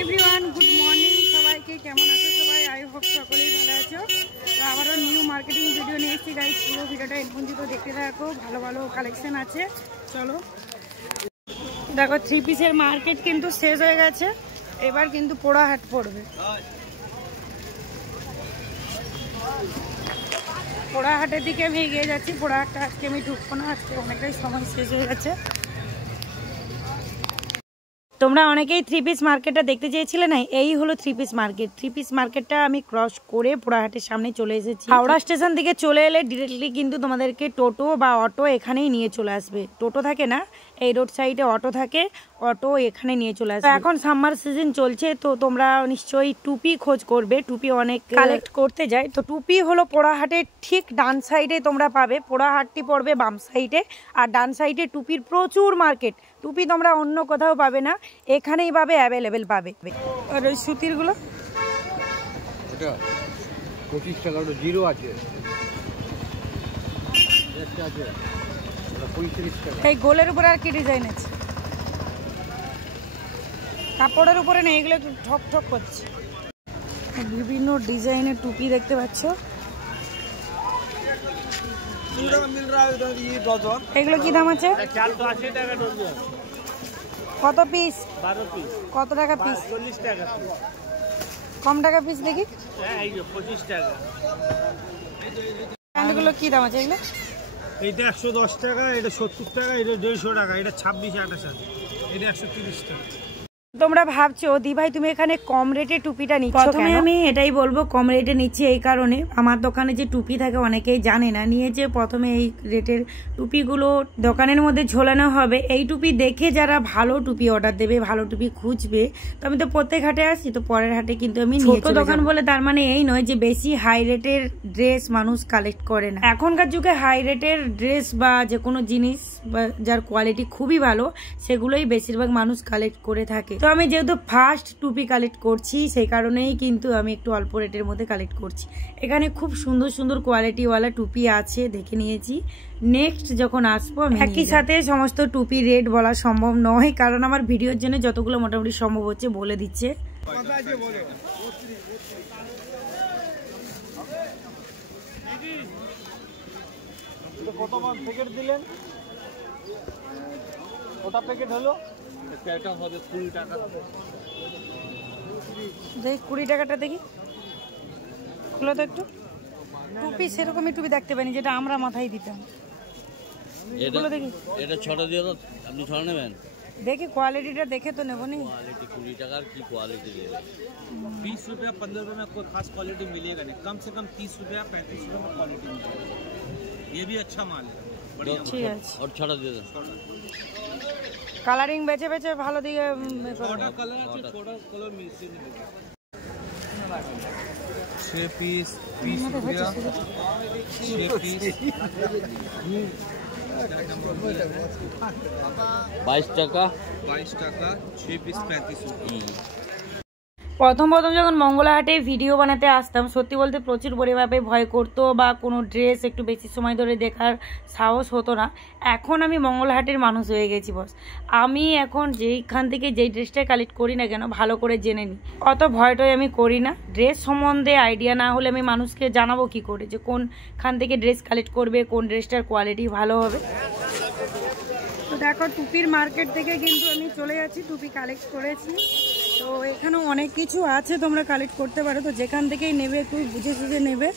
Everyone, good morning সবাইকে। কেমন আছো সবাই? আই হোপ সকলেই ভালো আছো। তো আবারও নিউ মার্কেটিং ভিডিও নিয়ে এসেছি গাইস। পুরো ভিডিওটা এর পর্যন্ত দেখতে থাকো, ভালো ভালো কালেকশন আছে। চলো দেখো, থ্রি পিসের মার্কেট কিন্তু শেষ হয়ে গেছে, এবার কিন্তু পোড়াহাট পড়বে। পোড়াহাটের দিকে আমি এগিয়ে যাচ্ছি। পোড়াহাটটা আজকে আমি ঢুকবো না, আজকে অনেকটাই সময় শেষ হয়ে গেছে। তোমরা অনেকেই থ্রি পিস মার্কেটটা দেখতে চেয়েছিলে না, এই হলো three piece market. Three piece মার্কেটটা আমি ক্রস করে পোড়াহাটের সামনে চলে এসেছি। হাওড়া স্টেশন থেকে চলে এলে ডিরেক্টলি কিন্তু তোমাদেরকে টোটো বা অটো এখানেই নিয়ে চলে আসবে। টোটো থাকে না, এই রোড সাইডে অটো থাকে, অটো এখানে নিয়ে চলে আসবে। এখন সামার সিজন চলছে, তো তোমরা নিশ্চয়ই টুপি খোঁজ করবে। টুপি অনেক কালেক্ট করতে যায়, তো টুপি হলো পোড়াহাটের ঠিক ডান সাইডে তোমরা পাবে। পোড়াহাটটি পড়বে বাম সাইডে, আর ডান সাইডে টুপির প্রচুর মার্কেট। টুপি তোমরা অন্য কোথাও পাবে না, এখানেই পাবে, অ্যাভেলেবেল পাবে। আর ওই সুতির গুলো এটা 25 টাকা, ওটা জিরো আছে, একটা আছে, ওটা 35 টাকা। এই গোলের উপরে আর কি ডিজাইন আছে? কাপড়ের উপরে নেই, এগুলো একটু ঠক ঠক করছে। বিভিন্ন ডিজাইনের টুপি দেখতে পাচ্ছ। এগুলো কি দাম আছে? কত পিস? 12 পিস। কত টাকা পিস? 40 টাকা। কম টাকা পিস দেখি। হ্যাঁ, এই যে 25 টাকা। প্যান্টগুলো কি দাম আছে এগুলো? এইটা 110 টাকা, এটা 70 টাকা, এটা 150 টাকা, এটা 26 28 আছে, এটা 130 টাকা। তোমরা ভাবছো দি ভাই তুমি এখানে কম রেটে টুপিটা নিচ্ছ কেন? প্রথমে আমি এটাই বলবো, কম রেটে নিচ্ছি এই কারণে, আমার দোকানে যে টুপি থাকে অনেকেই জানে না, নিয়েছে প্রথমে এই রেটের টুপিগুলো দোকানের মধ্যে ঝোলানো হবে। এই টুপি দেখে যারা ভালো টুপি অর্ডার দেবে, ভালো টুপি খুঁজবে, তো আমি তো প্রত্যেক হাটে আসি, তো পরের হাটে কিন্তু আমি ছোট দোকান বলে তার মানে এই নয় যে বেশি হাই রেটের ড্রেস মানুষ কালেক্ট করে না। এখনকার যুগে হাই রেটের ড্রেস বা যে কোনো জিনিস বা যার কোয়ালিটি খুবই ভালো, সেগুলোই বেশিরভাগ মানুষ কালেক্ট করে থাকে। তো আমি যেহেতু ফার্স্ট টুপি কালেক্ট করছি, সেই কারণেই কিন্তু আমি একটু অল্প রেটের মধ্যে কালেক্ট করছি। এখানে খুব সুন্দর সুন্দর কোয়ালিটিওয়ালা টুপি আছে, দেখে নিয়েছি। নেক্সট যখন আসবো আমি একই সাথে সমস্ত টুপি রেট বলা সম্ভব নয়, কারণ আমার ভিডিওর জন্য যতগুলো মোটামুটি সম্ভব হচ্ছে বলে দিচ্ছে। কত প্যাকেট দিলেন? কটা প্যাকেট হলো? এটা হবে 20 টাকা। দেখি 20 টাকাটা দেখি, খুলো তো একটু। টুপি সেরকমই টুপি দেখতে পাইনি যেটা আমরা মাথায় দিতাম। এগুলো দেখি, এটা ছটা দিয়ে তো আপনি ছটা নেবেন। দেখি কোয়ালিটিটা দেখে তো নেবো। নি क्वालिटी 20 টাকার কি কোয়ালিটি दे रहे 20 रुपया 15 रुपये में कोई खास क्वालिटी मिलेगा नहीं, कम से कम 30 रुपया 35 रुपये में क्वालिटी मिलेगा। ये भी अच्छा माल है, बढ़िया। ঠিক আছে, और छटा दे दो। কালারিং বেছে বেছে ভালো দিকে छोटा कलर আছে, छोटा कलर मिलছে না। 6 पीस 20 रुपया, 6 पीस 22 টাকা, 22 টাকা, 6 पीस 35 रुपये। প্রথম যখন মঙ্গলাহাটে ভিডিও বানাতে আসতাম, সত্যি বলতে প্রচুর পরিমাণে ভয় করতো, বা কোনো ড্রেস একটু বেশি সময় ধরে দেখার সাহস হতো না। এখন আমি মঙ্গলাহাটের মানুষ হয়ে গেছি বস। আমি এখন যেইখান থেকে যেই ড্রেসটা কালেক্ট করি না কেন, ভালো করে জেনে নিই, অত ভয়টাই আমি করি না। ড্রেস সম্বন্ধে আইডিয়া না হলে আমি মানুষকে জানাবো কি করে যে কোনখান থেকে ড্রেস কালেক্ট করবে, কোন ড্রেসটার কোয়ালিটি ভালো হবে। তো দেখো, টুপির মার্কেট থেকে কিন্তু আমি চলে যাচ্ছি, টুপি কালেক্ট করেছি। তো এখানেও অনেক কিছু আছে, তোমরা কালেক্ট করতে পারো। তো যেখান থেকেই নেবে একটু বুঝে সুঝে নেবে,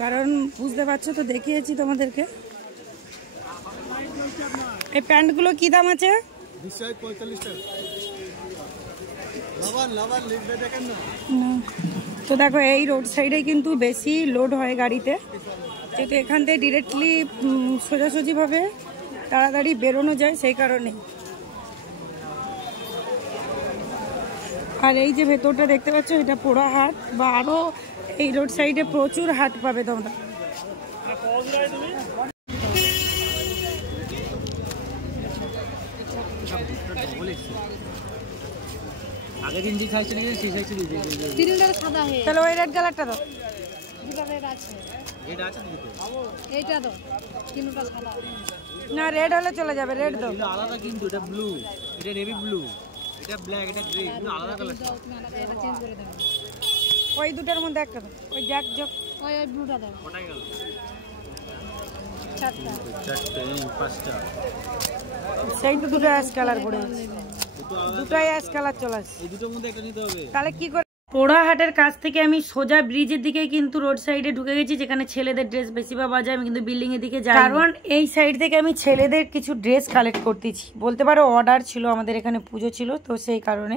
কারণ বুঝতে পারছো তো, দেখিয়েছি তোমাদেরকে। এই প্যান্টগুলো কি দাম আছে? 45 টাকা। লাভার লিখবে দেখেন না। তো দেখো, এই রোড সাইডে কিন্তু বেশি লোড হয় গাড়িতে, যেহেতু এখান থেকে ডিরেক্টলি সোজাসুজিভাবে তাড়াতাড়ি বেরোনো যায়, সেই কারণে। আর এই যে ভেতরটা দেখতে পাচ্ছ, এটা পোড়াহাট, বা আরো এই রোড সাইডে প্রচুর হাট পাবে তোমরা। আগে দিন দেখাইছে নাকি সেই সাইজে দিয়ে দিই। তিনটার সাদা হে, তাহলে ওই রেড কালারটা দাও। দুটো রেড আছে, এটা আছে দিতে। এইটা দাও, তিনটা সাদা। না, রেড হলে চলে যাবে, রেড দাও। এটা আলাদা কিন্তু, এটা ব্লু, এটা নেভি ব্লু। এটা ব্ল্যাক, এটা গ্রে, কিন্তু আলাদা কালার। দাও তুমি আলাদা, এটা চেঞ্জ করে দাও। ওই দুটার মধ্যে একটা দাও, ওই জ্যাক জক ওই ব্লুটা দাও। কোটাই গেল? চারটা। চারটে, পাঁচটা। সেই তো দুটো অ্যাশ কালার পড়ে আছে, দুটাই অ্যাশ কালার চলে আসছে। এই দুটোর মধ্যে একটা নিতে হবে। তাহলে কি করে? পোড়াহাটের কাছ থেকে আমি সোজা ব্রিজের দিকে কিন্তু রোড সাইডে ঢুকে গেছি, যেখানে ছেলেদের ড্রেস বেশি পাওয়া যায়। আমি কিন্তু বিল্ডিং এর দিকে যাই, কারণ এই সাইড থেকে আমি ছেলেদের কিছু ড্রেস কালেক্ট করতেছি, বলতে পারো অর্ডার ছিল, আমাদের এখানে পুজো ছিল, তো সেই কারণে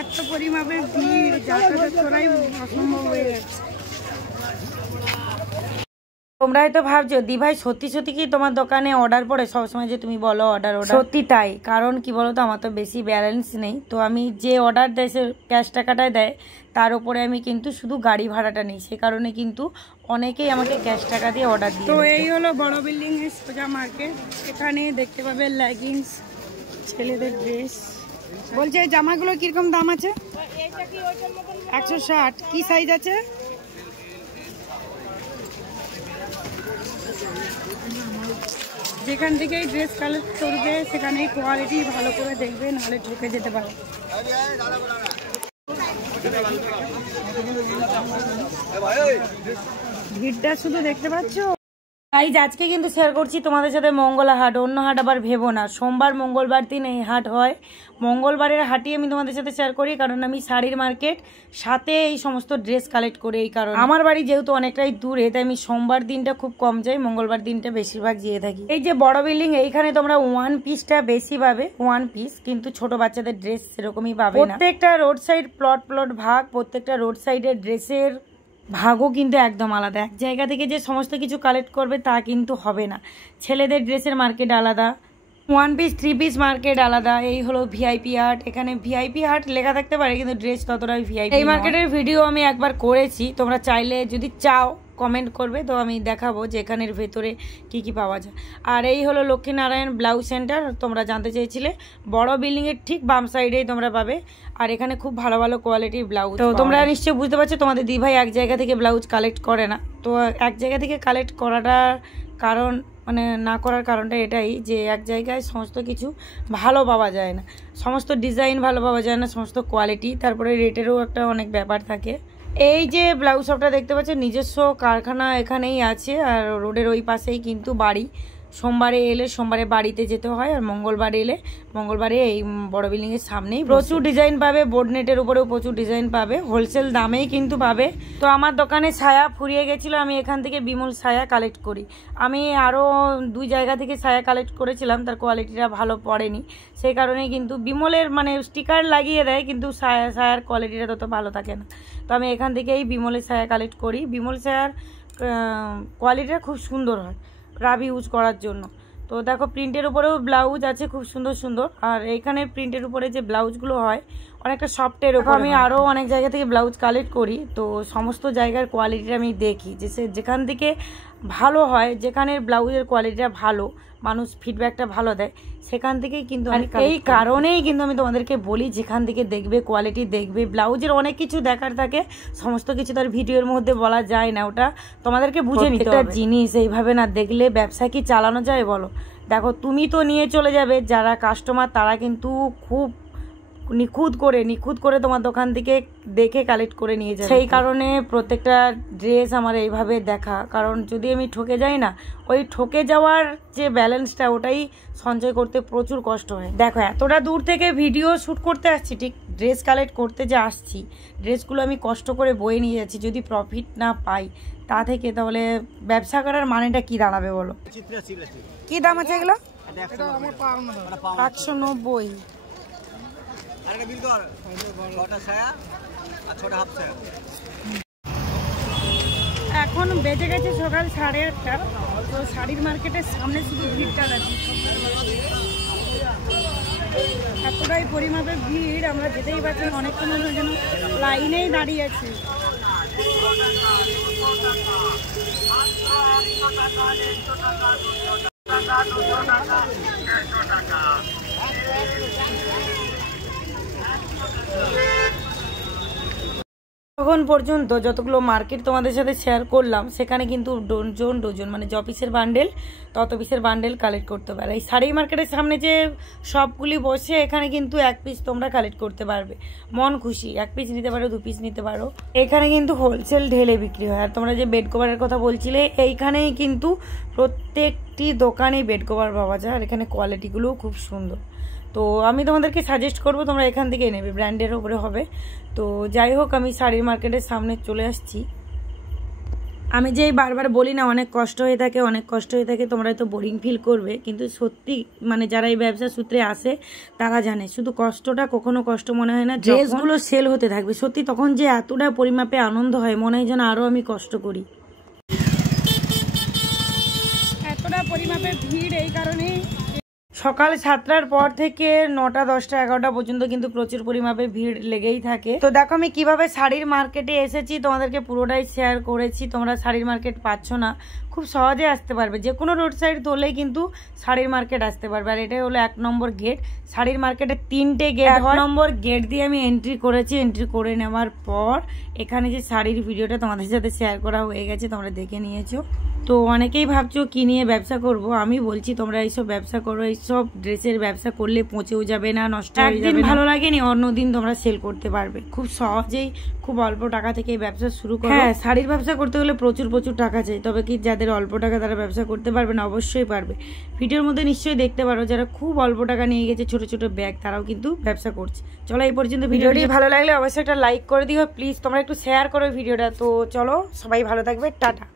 এত পরিমাপের ভিড়, যাতায়াত করাই অসম্ভব হয়ে যাচ্ছে। তোমরা হয়তো ভাবছো দি ভাই সত্যি সত্যি কি তোমার দোকানে অর্ডার পড়ে সবসময়, যে তুমি বলো অর্ডার? সত্যি তাই, কারণ কি বলো তো, আমার তো বেশি ব্যালেন্স নেই, তো আমি যে অর্ডার দেয় সে ক্যাশ টাকাটাই দেয়, তার উপরে আমি কিন্তু শুধু গাড়ি ভাড়াটা নিই, সে কারণে কিন্তু অনেকেই আমাকে ক্যাশ টাকা দিয়ে অর্ডার দিই। তো এই হলো বড় বিল্ডিং এর সোজা মার্কেট, এখানে দেখতে পাবে লেগিংস, ছেলেদের ড্রেস। বলছে এই জামাগুলো কিরকম দাম আছে? 160। কি সাইজ আছে? যেখান থেকে ড্রেস কালেক্ট করবে সেখানে কোয়ালিটি ভালো করে দেখবে, নাহলে ঠকে যেতে পারে। ভিড়টা শুধু দেখতে পাচ্ছ। গাইজ আজকে কিন্তু শেয়ার করছি তোমাদের সাথে মঙ্গলা হাট, অন্য হাট আবার ভেবো না, সোমবার মঙ্গলবার দিন এই হাট হয়। মঙ্গলবারের হাটই আমি তোমাদের সাথে শেয়ার করি, কারণ আমি শাড়ির মার্কেট সাথে এই সমস্ত ড্রেস কালেক্ট করি। এই কারণে আমার বাড়ি যেহেতু অনেকটাই দূরে, তাই আমি সোমবার দিনটা খুব কম যাই, মঙ্গলবার দিনটা বেশিরভাগ যেয়ে থাকি। এই যে বড় বিল্ডিং, এইখানে তোমরা ওয়ান পিসটা বেশি পাবে, ওয়ান পিস, কিন্তু ছোট বাচ্চাদের ড্রেস সেরকমই পাবে না। প্রত্যেকটা রোড সাইড প্লট ভাগ, প্রত্যেকটা রোড সাইডের ড্রেসের ভাগও কিন্তু একদম আলাদা। এক জায়গা থেকে যে সমস্ত কিছু কালেক্ট করবে তা কিন্তু হবে না। ছেলেদের ড্রেসের মার্কেট আলাদা, one piece three piece market আলাদা। এই হলো ভিআইপি হাট, এখানে ভিআইপি হাট লেখা থাকতে পারে কিন্তু ড্রেস ততটাই ভিআইপি। এই মার্কেটের ভিডিও আমি একবার করেছি, তোমরা চাইলে যদি চাও কমেন্ট করবে, তো আমি দেখাবো যে এখানের ভেতরে কি কি পাওয়া যায়। আর এই হলো লক্ষ্মীনারায়ণ ব্লাউজ সেন্টার, তোমরা জানতে চেয়েছিলে, বড় বিল্ডিং এর ঠিক বাম সাইডেই তোমরা পাবে। আর এখানে খুব ভালো ভালো কোয়ালিটির ব্লাউজ, তো তোমরা নিশ্চয়ই বুঝতে পারছো তোমাদের দি ভাই এক জায়গা থেকে ব্লাউজ কালেক্ট করে না। তো এক জায়গা থেকে কালেক্ট করাটার কারণ, মানে না করার কারণটা এটাই যে এক জায়গায় সমস্ত কিছু ভালো পাওয়া যায় না, সমস্ত ডিজাইন ভালো পাওয়া যায় না, সমস্ত কোয়ালিটি, তারপরে রেটেরও একটা অনেক ব্যাপার থাকে। এই যে ব্লাউজ শপটা দেখতে পাচ্ছ, নিজস্ব কারখানা এখানেই আছে, আর রোডের ওই পাশেই কিন্তু বাড়ি। সোমবারে এলে সোমবারে বাড়িতে যেতে হয়, আর মঙ্গলবারে এলে মঙ্গলবারে এই বড় বিল্ডিং এর সামনেই প্রচুর ডিজাইন পাবে, বোর্ড নেটের উপরেও প্রচুর ডিজাইন পাবে, হোলসেল দামেই কিন্তু পাবে। তো আমার দোকানে ছায়া ফুরিয়ে গেছিল, আমি এখান থেকে বিমল ছায়া কালেক্ট করি। আমি আরও 2 জায়গা থেকে ছায়া কালেক্ট করেছিলাম, তার কোয়ালিটিটা ভালো পড়েনি, সেই কারণে কিন্তু বিমলের মানে স্টিকার লাগিয়ে দেয়, কিন্তু ছায়ার কোয়ালিটিটা তত ভালো থাকে না। তো আমি এখান থেকেই বিমলের ছায়া কালেক্ট করি। বিমল ছায়ার কোয়ালিটিটা খুব সুন্দর হয় রাবি ইউজ করার জন্য। তো দেখো প্রিন্টের উপরেও ব্লাউজ আছে খুব সুন্দর সুন্দর, আর এইখানে প্রিন্টের উপরে যে ব্লাউজগুলো হয় অনেকটা সফটের উপর। আমি আরও অনেক জায়গা থেকে ব্লাউজ কালেক্ট করি, তো সমস্ত জায়গার কোয়ালিটিটা আমি দেখি, যে যেখান থেকে ভালো হয়, যেখানের ব্লাউজের কোয়ালিটিটা ভালো, মানুষ ফিডব্যাকটা ভালো দেয়, সেখান থেকেই কিন্তু এই কারণেই কিন্তু আমি তোমাদেরকে বলি, যেখান থেকে দেখবে কোয়ালিটি দেখবে। ব্লাউজের অনেক কিছু দেখার থাকে, সমস্ত কিছু তার ভিডিওর মধ্যে বলা যায় না, ওটা তোমাদেরকে বুঝে নিতে হবে। জিনিস এইভাবে না দেখলে ব্যবসা কি চালানো যায় বলো? দেখো তুমি তো নিয়ে চলে যাবে, যারা কাস্টমার তারা কিন্তু খুব নিখুঁত করে তোমার দোকান থেকে দেখে কালেক্ট করে নিয়ে যায়। সেই কারণে প্রত্যেকটা ড্রেস আমার এইভাবে দেখা, কারণ যদি আমি ঠকে যাই না, ওই ঠকে যাওয়ার যে ব্যালেন্সটা ওটাই সঞ্চয় করতে প্রচুর কষ্ট হয়। দেখো এতটা দূর থেকে ভিডিও শ্যুট করতে আসছি, ঠিক ড্রেস কালেক্ট করতে যে আসছি, ড্রেসগুলো আমি কষ্ট করে বয়ে নিয়ে যাচ্ছি, যদি প্রফিট না পাই তা থেকে, তাহলে ব্যবসা করার মানেটা কি দাঁড়াবে বলো? কি দাম আছে এগুলো? 190। এখন বেজে গেছে সকাল 8:30, তো শাড়ির মার্কেটের সামনে শুধু ভিড়টা আছে, এতটাই পরিমাপে ভিড়, আমরা যেতেই পারছি না, অনেকক্ষণ যেন লাইনেই দাঁড়িয়ে আছি। তখন পর্যন্ত যতগুলো মার্কেট তোমাদের সাথে শেয়ার করলাম সেখানে কিন্তু ডজন মানে য পিসের বান্ডেল তত পিসের বান্ডেল কালেক্ট করতে পারে। এই শাড়ি মার্কেটের সামনে যে সবগুলি বসে এখানে কিন্তু 1 পিস তোমরা কালেক্ট করতে পারবে মন খুশি, 1 পিস নিতে পারো, 2 পিস নিতে পারো। এখানে কিন্তু হোলসেল ঢেলে বিক্রি হয়। আর তোমরা যে বেড কভারের কথা বলছিলে, এইখানেই কিন্তু প্রত্যেকটি দোকানেই বেড কভার পাওয়া যায়। আর এখানে কোয়ালিটিগুলোও খুব সুন্দর। তো আমি তোমাদেরকে সাজেস্ট করবো তোমরা এখান থেকেই নেবে, ব্র্যান্ডের উপরে হবে। তো যাই হোক, আমি শাড়ির মার্কেটের সামনে চলে আসছি। আমি যেই বারবার বলি না অনেক কষ্ট হয়ে থাকে, তোমরা তো বোরিং ফিল করবে, কিন্তু সত্যি মানে যারা এই ব্যবসা সূত্রে আসে তারা জানে শুধু কষ্টটা কখনো কষ্ট মনে হয় না। ড্রেসগুলো সেল হতে থাকবে সত্যি, তখন যে এতটা পরিমাপে আনন্দ হয়, মনে হয় যেন আরও আমি কষ্ট করি। এতটা পরিমাপে ভিড় এই কারণেই সকাল 7টার পর থেকে 9টা 10টা 11টা পর্যন্ত কিন্তু প্রচুর পরিমাপে ভিড় লেগেই থাকে। তো দেখো আমি কিভাবে শাড়ির মার্কেটে এসেছি তোমাদেরকে পুরোটাই শেয়ার করেছি। তোমরা শাড়ির মার্কেট পাচ্ছ না, খুব সহজে আসতে পারবে, যে কোনো রোড সাইড ধরলেই কিন্তু শাড়ির মার্কেট আসতে পারবে। আর এটাই হলো 1 নম্বর গেট। শাড়ির মার্কেটে 3টে গেট, 1 নম্বর গেট দিয়ে আমি এন্ট্রি করেছি। এন্ট্রি করে নেওয়ার পর এখানে যে শাড়ির ভিডিওটা তোমাদের সাথে শেয়ার করা হয়ে গেছে, তোমরা দেখে নিয়েছো। তো অনেকেই ভাবছো কি নিয়ে ব্যবসা করব, আমি বলছি তোমরা এইসব ব্যবসা করো। এইসব ড্রেসের ব্যবসা করলে পচেও যাবে না, নষ্ট হয়ে যাবে না, ভালো লাগেনি অন্যদিন তোমরা সেল করতে পারবে খুব সহজেই, খুব অল্প টাকা থেকে ব্যবসা শুরু করো। হ্যাঁ, শাড়ির ব্যবসা করতে হলে প্রচুর টাকা চাই, তবে কি যাদের অল্প টাকা তারা ব্যবসা করতে পারবে না? অবশ্যই পারবে। ভিডিওর মধ্যে নিশ্চয়ই দেখতে পারো যারা খুব অল্প টাকা নিয়ে গেছে ছোট ছোট ব্যাগ, তারাও কিন্তু ব্যবসা করছে। চলো এই পর্যন্ত। ভিডিওটি ভালো লাগলে অবশ্যই একটা লাইক করে দিও প্লিজ, তোমরা একটু শেয়ার করো ভিডিওটা। তো চলো, সবাই ভালো থাকবে, টাটা।